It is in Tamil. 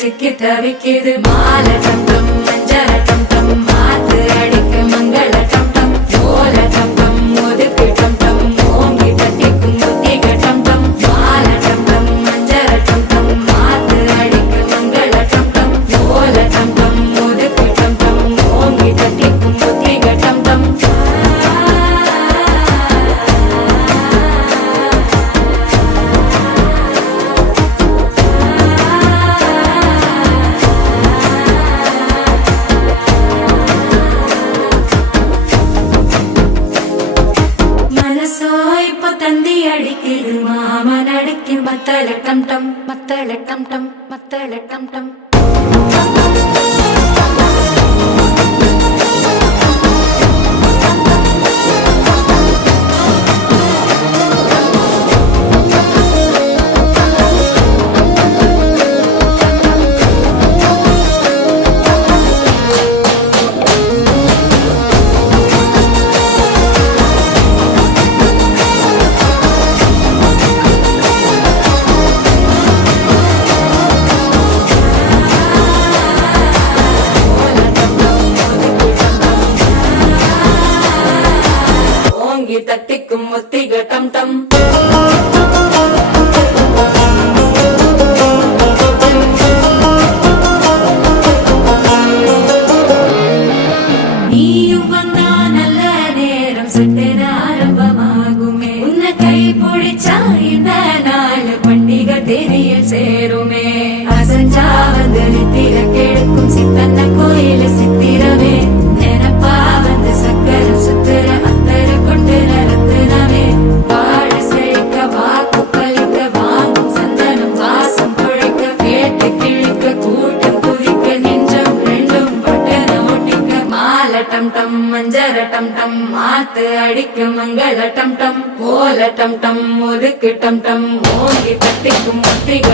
சிக்கி தவிக்குது மால டம் டம் மஞ்சள டம் டம் மாத்து அடிக்க மங்கள டம் டம் ஓல டம் டம் ஒதுக்கு டம் டம் ஓங்கி தட்டிக்கும் புத்திக டம் டம் மால டம் டம் மஞ்சள டம் டம் மாத்து அடிக்க மங்கள டம் டம் ஓல டம் டம் ஒதுக்கு டம் டம் ஓங்கி தட்டிக்கும் புத்திக டம் டம் தந்தி அடிக்குது மாமன் அடிக்கு மத்தள டம் டம் மத்தள டம் டம் மத்தள டம் டம் தட்டிக்கும் ஒத்திக டம் டம் நீயும் வந்தா நல்ல நேரம் சட்டென ஆரம்பமாகுமே உன்னை கை பிடிச்சா இந்த நாள் பண்டிகை தேதியில் சேருமே அசஞ்சா வந்து நித்திர கெடுக்கும் சித்தன்ன கோயில சித்திரமே நினப்பா வந்து சக்கர சுத்திர அத்தர கொண்டு நடத்துனவே வாழ செழிக்க வாக்கு பலிக்க வாங்கும் சந்தனம் வாசம் குழைக்க கேட்டு கிழிக்க கூட்டம் குதிக்க நெஞ்சம் ரெண்டும் பட்டன ஒட்டிக்க மால டம் டம் மஞ்சர டம் டம் மாத்து அடிக்க மங்கள டம் டம் ஓல டம் டம் ஒதுக்கு டம் டம் ஓங்கி தட்டிக்கும் ஒத்திக